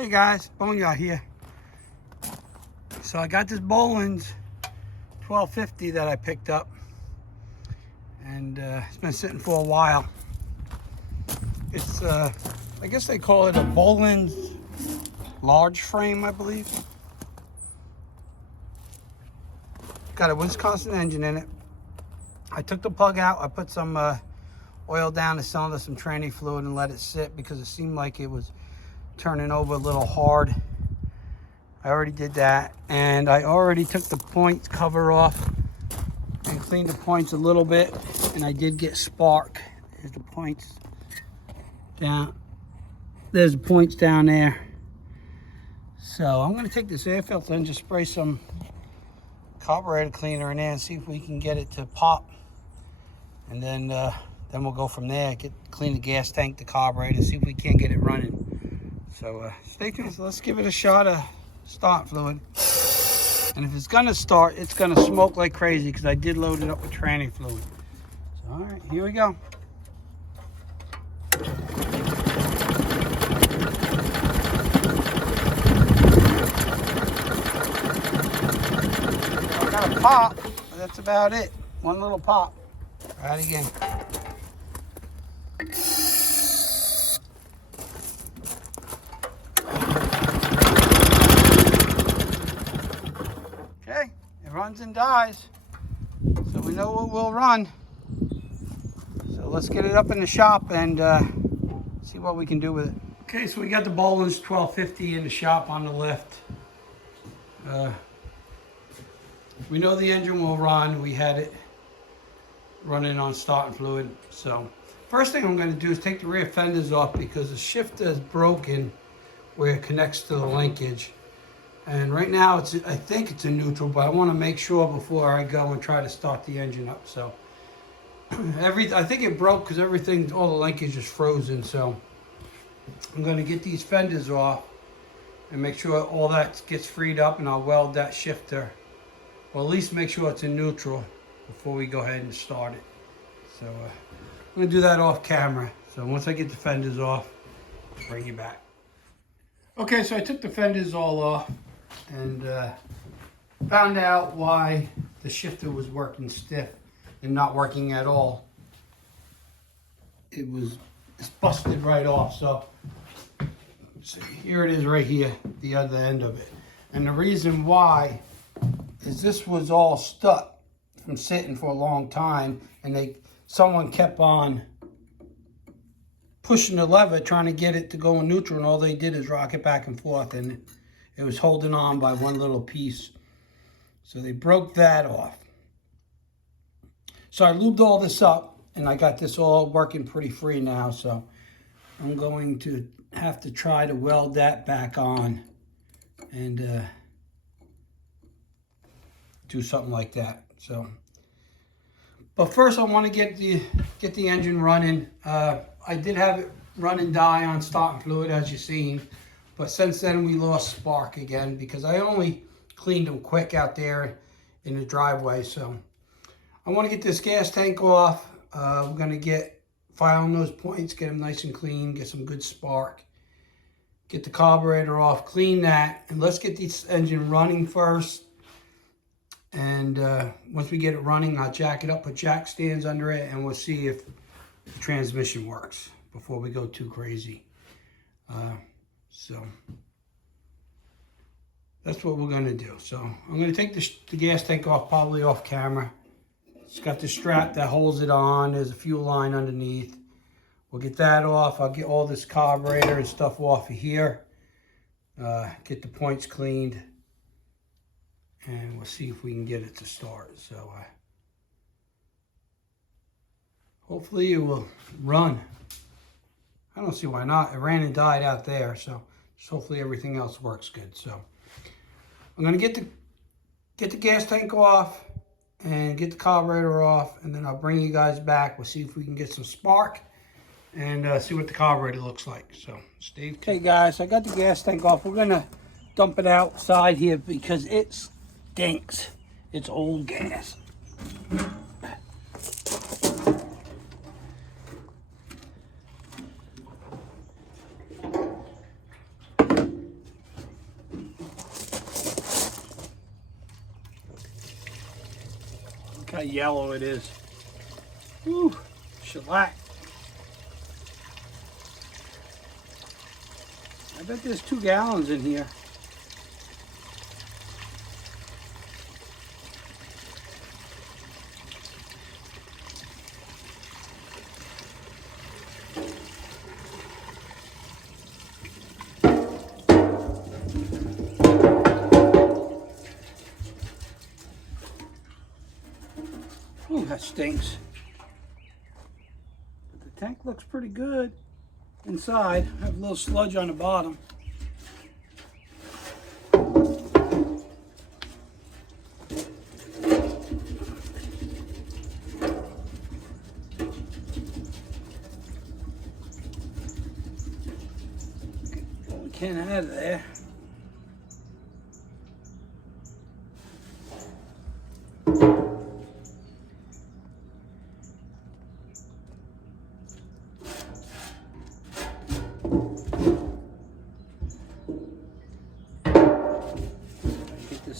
Hey guys, Boneyard here. So I got this Bolens 1250 that I picked up, and it's been sitting for a while. It's I guess they call it a Bolens large frame, I believe. Got a Wisconsin engine in it. I took the plug out. I put some oil down the cylinder, some tranny fluid, and let it sit because it seemed like it was turning over a little hard. I already did that, and I already took the points cover off and cleaned the points a little bit, and I did get spark. There's the points down. There's the points down there. So I'm going to take this air filter and just spray some carburetor cleaner in there and see if we can get it to pop, and then we'll go from there. Clean the gas tank, the carburetor, and see if we can't get it running. So stay tuned. So let's give it a shot of start fluid, and if it's gonna start, it's gonna smoke like crazy because I did load it up with tranny fluid. So, all right, here we go. I got a pop, but that's about it. One little pop. Try it again. Okay, it runs and dies, so we know what will run. So let's get it up in the shop and see what we can do with it. Okay, so we got the Bolens 1250 in the shop on the lift. We know the engine will run. We had it running on starting fluid. So first thing I'm going to do is take the rear fenders off because the shifter is broken where it connects to the linkage. And right now I think it's a neutral, but I want to make sure before I go and try to start the engine up. So I think it broke because all the linkage is frozen. So I'm going to get these fenders off and make sure all that gets freed up, and I'll weld that shifter. Well, at least make sure it's in neutral before we go ahead and start it. So I'm going to do that off camera. So once I get the fenders off, I'll bring you back. Okay, so I took the fenders all off and found out why the shifter was working stiff and not working at all. It's busted right off. So here it is right here, the other end of it. And the reason why is this was all stuck from sitting for a long time, and someone kept on pushing the lever trying to get it to go in neutral, and all they did is rock it back and forth, and it was holding on by one little piece. So they broke that off. So I lubed all this up, and I got this all working pretty free now. So I'm going to have to try to weld that back on and do something like that. So, but first I want to get the engine running. I did have it run and die on starting fluid, as you've seen, but since then we lost spark again because I only cleaned them quick out there in the driveway. So I want to get this gas tank off. We're going to file on those points, get them nice and clean, get some good spark, get the carburetor off, clean that, and let's get this engine running first. And once we get it running, I'll jack it up, put jack stands under it, and we'll see if the transmission works before we go too crazy. So that's what we're going to do. So I'm going to take the gas tank off, probably off camera. It's got the strap that holds it on. There's a fuel line underneath. We'll get that off. I'll get all this carburetor and stuff off of here. Get the points cleaned. And we'll see if we can get it to start. So hopefully it will run. I don't see why not. It ran and died out there, so just hopefully everything else works good. So I'm gonna get the gas tank off and get the carburetor off, and then I'll bring you guys back. We'll see if we can get some spark and see what the carburetor looks like. So Steve. Okay guys, I got the gas tank off. We're gonna dump it outside here because it stinks. It's old gas. how yellow it is. Whew, shellac. I bet there's 2 gallons in here. Ooh, that stinks. But the tank looks pretty good inside. I have a little sludge on the bottom. Get the can out of there.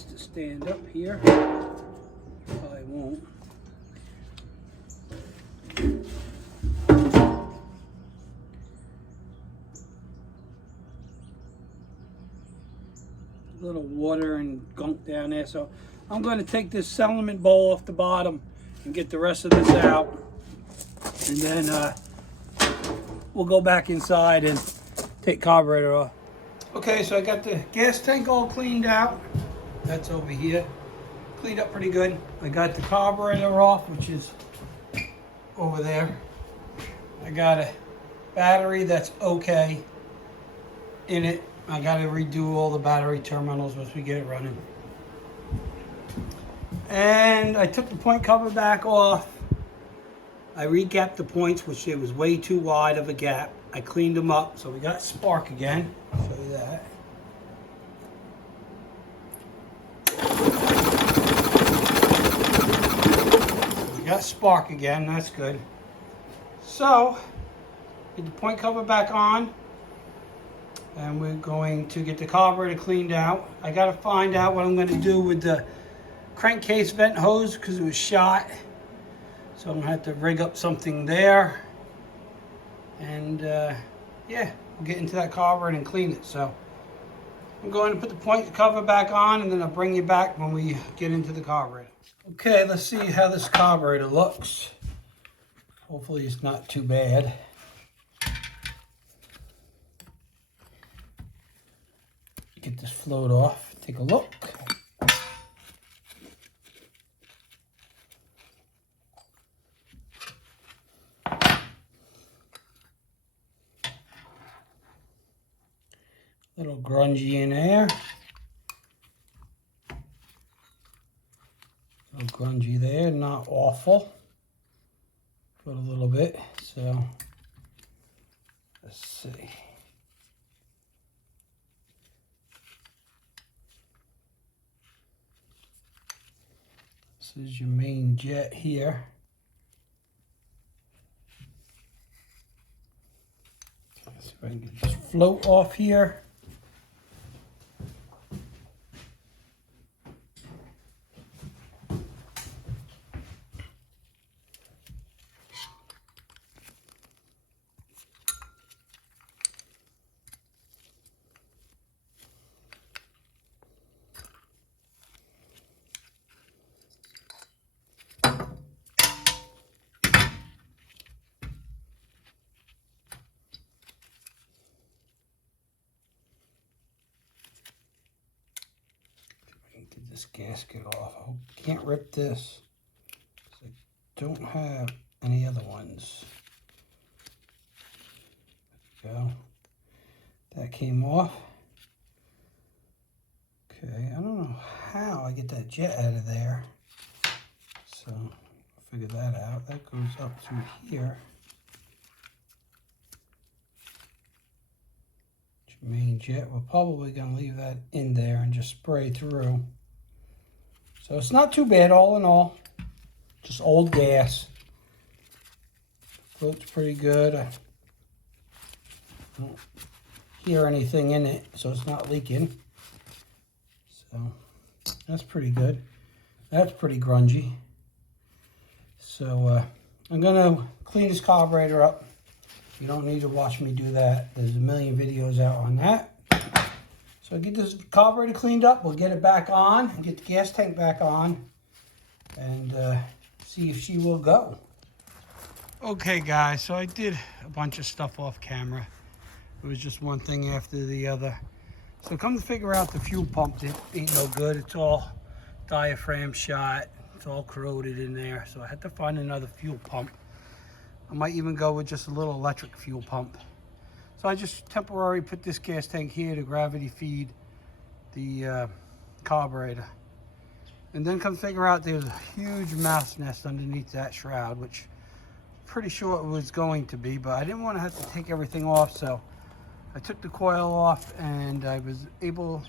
To stand up here. Probably won't. A little water and gunk down there, so I'm going to take this Element bowl off the bottom and get the rest of this out, and then we'll go back inside and take carburetor off. Okay, so I got the gas tank all cleaned out. That's over here. Cleaned up pretty good. I got the carburetor off, which is over there. I got a battery that's okay in it. I got to redo all the battery terminals once we get it running. And I took the point cover back off. I regapped the points, which it was way too wide of a gap. I cleaned them up, so we got spark again. I'll show you that. Got spark again, that's good. So, get the point cover back on, and we're going to get the carburetor cleaned out. I got to find out what I'm going to do with the crankcase vent hose because it was shot. So I'm going to have to rig up something there. And yeah, we'll get into that carburetor and clean it. So I'm going to put the point cover back on, and then I'll bring you back when we get into the carburetor. Okay, let's see how this carburetor looks. Hopefully it's not too bad. Get this float off, take a look. Little grungy in there. Grungy there, not awful, but a little bit. So let's see. This is your main jet here. Let's see if I can get this float off here. Get this gasket off. I can't rip this. I don't have any other ones. There we go. That came off. Okay, I don't know how I get that jet out of there. So I'll figure that out. That goes up through here. Main jet. We're probably going to leave that in there and just spray through. So it's not too bad all in all. Just old gas. Floats pretty good. I don't hear anything in it, so it's not leaking. So that's pretty good. That's pretty grungy. So I'm gonna clean this carburetor up. You don't need to watch me do that. There's a million videos out on that. So get this carburetor cleaned up. We'll get it back on and get the gas tank back on and see if she will go. Okay guys, so I did a bunch of stuff off camera. It was just one thing after the other. So come to figure out, the fuel pump ain't no good. It's all diaphragm shot. It's all corroded in there. So I had to find another fuel pump. I might even go with just a little electric fuel pump. So I just temporarily put this gas tank here to gravity feed the carburetor. And then come figure out there's a huge mouse nest underneath that shroud, which I'm pretty sure it was going to be, but I didn't want to have to take everything off. So I took the coil off and I was able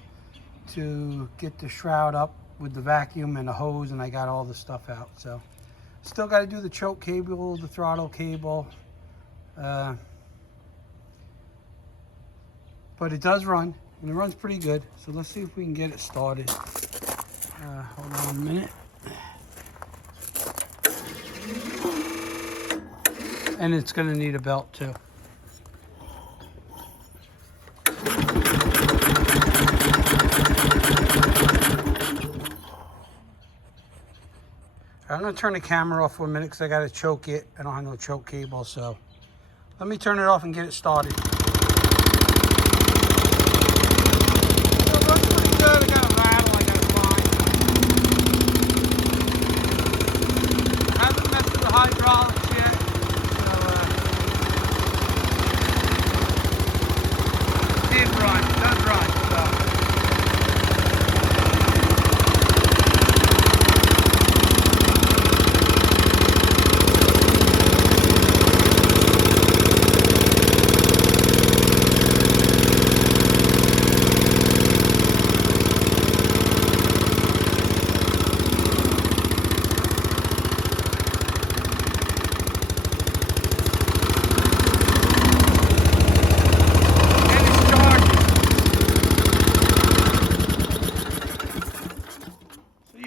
to get the shroud up with the vacuum and the hose, and I got all the stuff out. So still got to do the choke cable, the throttle cable, but it does run, and it runs pretty good. So let's see if we can get it started. Hold on a minute. And it's going to need a belt too. I'm going to turn the camera off for a minute because I got to choke it. I don't have no choke cable, so let me turn it off and get it started. So it runs pretty good. I got a rattle, I got a line. I haven't messed with the hydraulics yet, so it did run, it does run, so.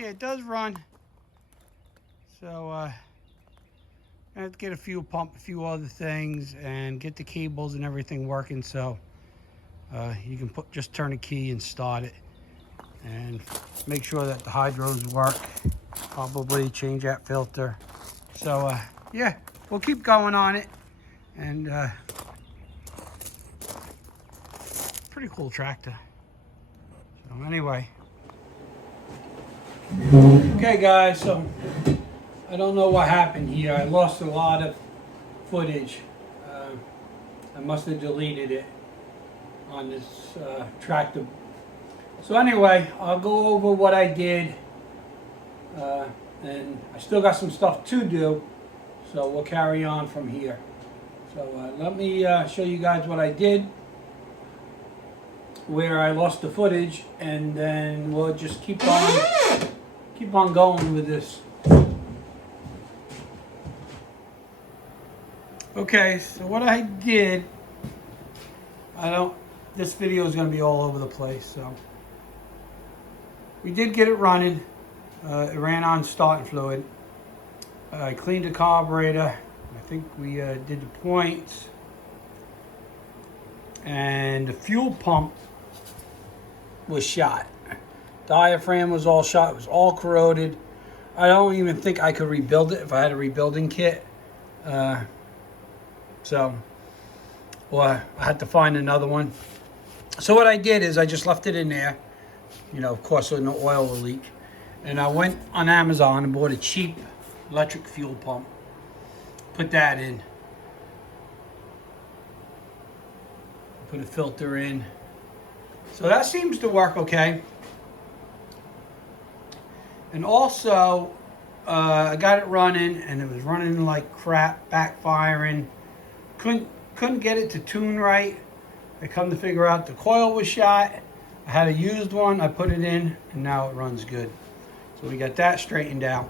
It does run, so I have to get a fuel pump, a few other things, and get the cables and everything working. So you can just turn a key and start it, and make sure that the hydros work. Probably change that filter. So yeah, we'll keep going on it, and pretty cool tractor. So anyway. Okay guys, so I don't know what happened here. I lost a lot of footage. I must have deleted it on this tractor. So anyway, I'll go over what I did, and I still got some stuff to do, so we'll carry on from here. So let me show you guys what I did, where I lost the footage, and then we'll just keep on going with this. Okay, so what I did, this video is going to be all over the place, so we did get it running. It ran on starting fluid. I cleaned the carburetor. I think we did the points, and the fuel pump was shot. Diaphragm was all shot. It was all corroded. I don't even think I could rebuild it if I had a rebuilding kit. So I had to find another one. So what I did is I just left it in there. You know, of course, so no oil will leak. And I went on Amazon and bought a cheap electric fuel pump. Put that in. Put a filter in. So that seems to work okay. And also, I got it running, and it was running like crap, backfiring. Couldn't get it to tune right. I come to figure out the coil was shot. I had a used one. I put it in, and now it runs good. So we got that straightened out.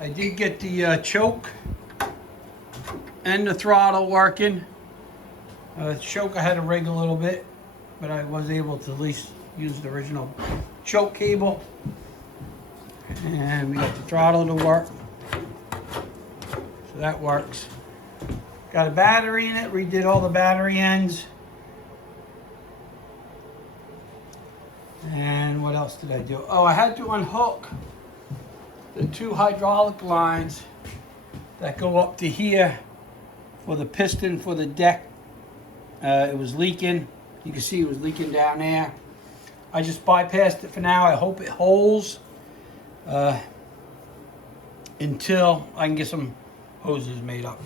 I did get the choke and the throttle working. The choke I had to rig a little bit, but I was able to at least use the original choke cable. And we got the throttle to work. So that works. Got a battery in it, redid all the battery ends. And what else did I do? Oh, I had to unhook the 2 hydraulic lines that go up to here for the piston for the deck. It was leaking. You can see it was leaking down there. I just bypassed it for now. I hope it holds until I can get some hoses made up.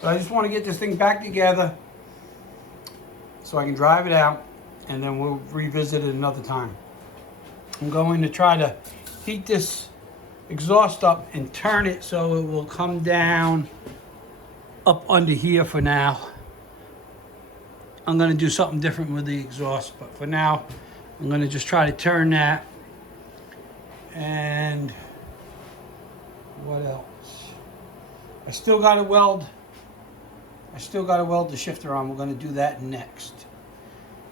But I just want to get this thing back together so I can drive it out, and then we'll revisit it another time. I'm going to try to heat this exhaust up and turn it so it will come down up under here for now. I'm going to do something different with the exhaust, but for now I'm going to just try to turn that. And what else? I still got to weld the shifter on. We're going to do that next.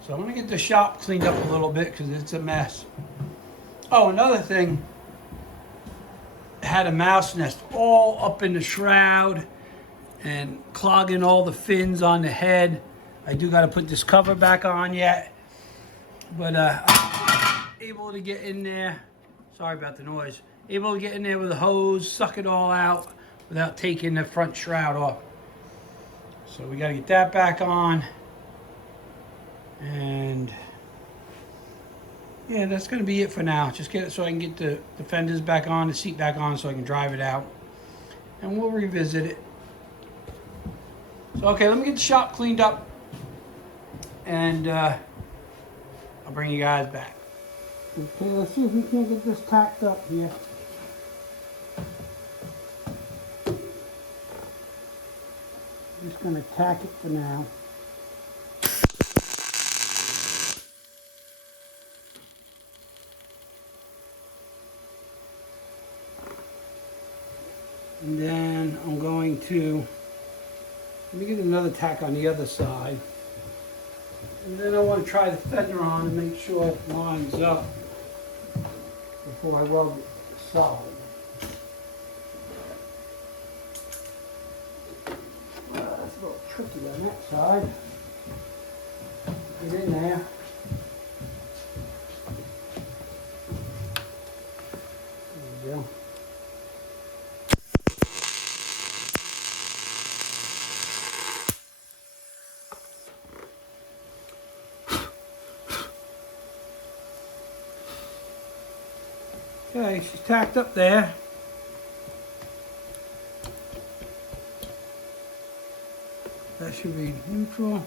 So I'm going to get the shop cleaned up a little bit because it's a mess. Oh, another thing, I had a mouse nest all up in the shroud and clogging all the fins on the head. I do got to put this cover back on yet, but I'm able to get in there. Sorry about the noise. Able to get in there with a hose, suck it all out without taking the front shroud off. So we got to get that back on. And yeah, that's going to be it for now. Just get it so I can get the fenders back on, the seat back on, so I can drive it out. And we'll revisit it. So, okay, let me get the shop cleaned up. And I'll bring you guys back. Okay, let's see if we can get this tacked up here. I'm just going to tack it for now. And then I'm going to, let me get another tack on the other side. And then I want to try the fender on and make sure it lines up before I weld it solid. That's a little tricky on that side. Get in there. There we go. Okay, she's tacked up there. That should be neutral.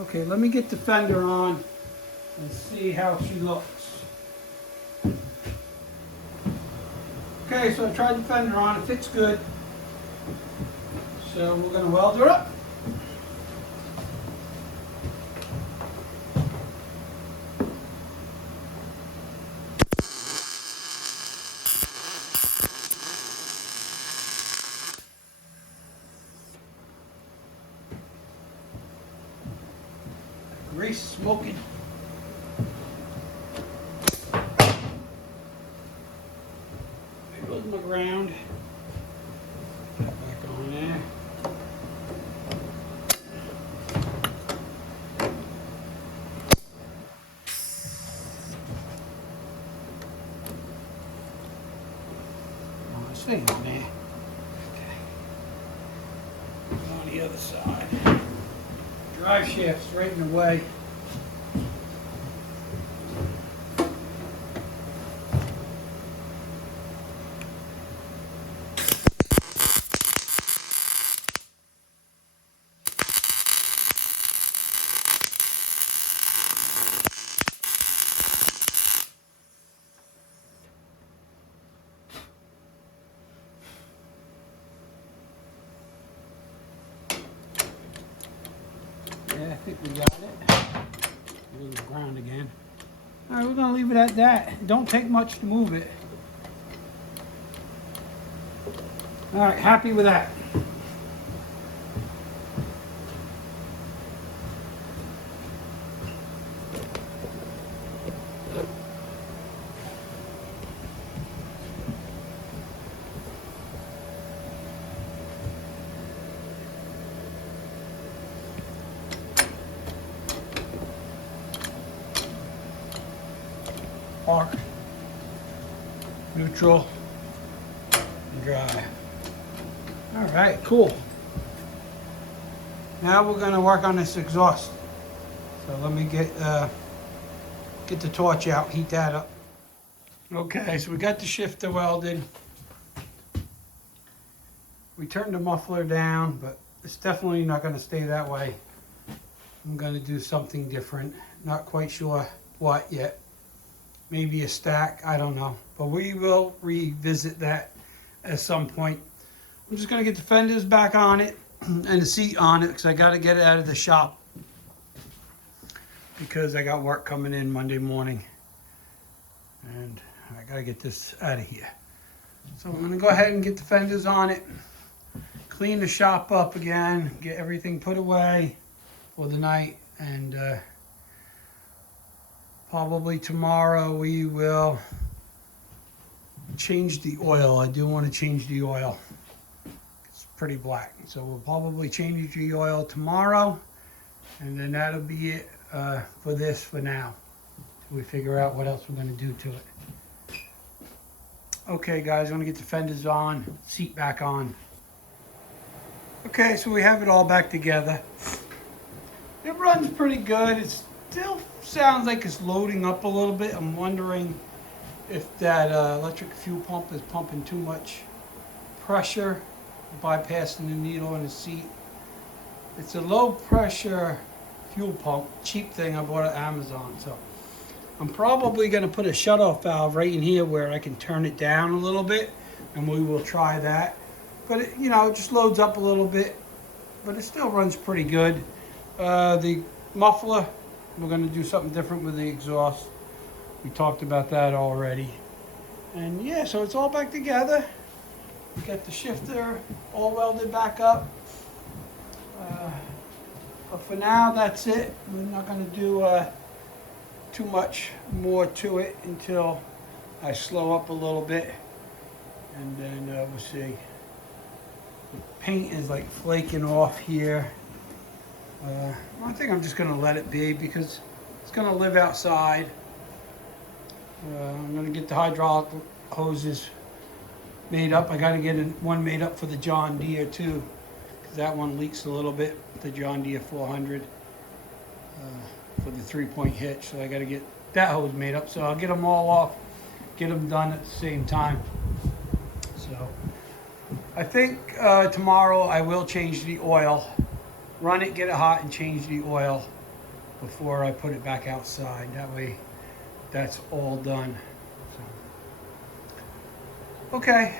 Okay, let me get the fender on and see how she looks. Okay, so I tried the fender on, it fits good. So we're going to weld her up. Grease smoking. There goes my ground. Back on there. Oh, stay on there. Okay. On the other side. Drive shaft's right in the way. Yeah, I think we got it. Move the ground again. All right, we're gonna leave it at that. It don't take much to move it. All right, happy with that. park. Neutral and dry. All right, cool. Now we're gonna work on this exhaust. So let me get the torch out, heat that up. Okay, so we got the shifter welded. We turned the muffler down, but it's definitely not gonna stay that way. I'm gonna do something different. Not quite sure what yet. Maybe a stack, I don't know. But we will revisit that at some point. I'm just gonna get the fenders back on it and the seat on it because I gotta get it out of the shop because I got work coming in Monday morning. And I gotta get this out of here. So I'm gonna go ahead and get the fenders on it, clean the shop up again, get everything put away for the night, and probably tomorrow we will change the oil. I do want to change the oil. It's pretty black. So we'll probably change the oil tomorrow, and then that'll be it for this for now. We figure out what else we're going to do to it. Okay guys, I'm going to get the fenders on, seat back on. Okay, so we have it all back together. It runs pretty good. It still sounds like it's loading up a little bit. I'm wondering if that electric fuel pump is pumping too much pressure, bypassing the needle in the seat. It's a low pressure fuel pump, cheap thing I bought at Amazon. So I'm probably going to put a shutoff valve right in here where I can turn it down a little bit, and we will try that. But it, you know, it just loads up a little bit, but it still runs pretty good. The muffler, we're going to do something different with the exhaust. We talked about that already. And yeah, so it's all back together. We got the shifter all welded back up. But for now, that's it. We're not going to do too much more to it until I slow up a little bit. And then we'll see. The paint is like flaking off here. I think I'm just going to let it be because it's going to live outside. I'm going to get the hydraulic hoses made up. I got to get one made up for the John Deere too, because that one leaks a little bit, the John Deere 400 for the 3-point hitch. So I got to get that hose made up. So I'll get them all off, get them done at the same time. So I think tomorrow I will change the oil. Run it, get it hot, and change the oil before I put it back outside. That way, that's all done. So, okay,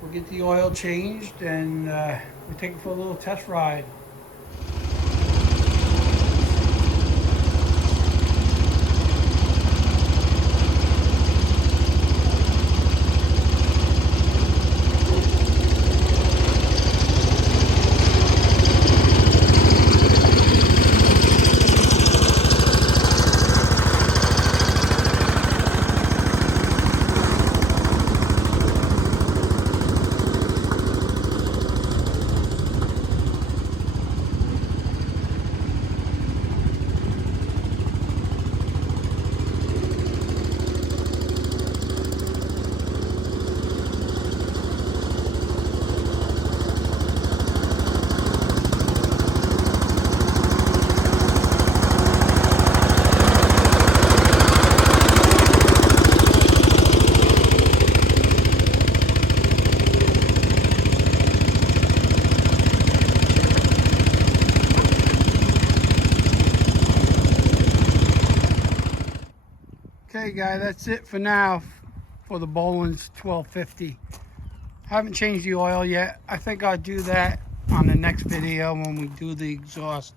we'll get the oil changed, and we'll take it for a little test ride. Okay guys, that's it for now for the Bolens 1250. Haven't changed the oil yet. I think I'll do that on the next video when we do the exhaust.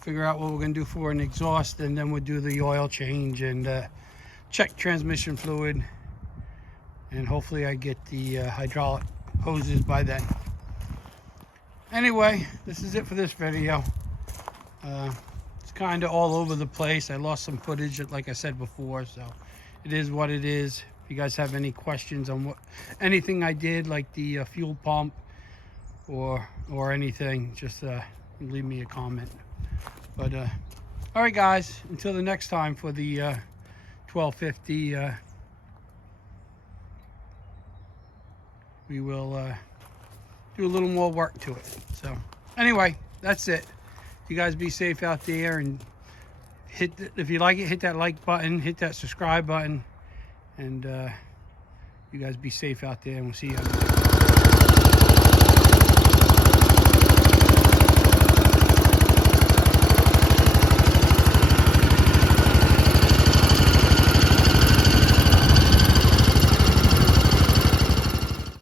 Figure out what we're going to do for an exhaust, and then we'll do the oil change and check transmission fluid, and hopefully I get the hydraulic hoses by then. Anyway, this is it for this video. It's kind of all over the place. I lost some footage, like I said before, so it is what it is. If you guys have any questions on anything I did, like the fuel pump or anything, just leave me a comment. But All right, guys, until the next time for the 1250, we will do a little more work to it. So anyway, that's it. You guys be safe out there, and if you like it, hit that like button, hit that subscribe button, and you guys be safe out there, and we'll see you.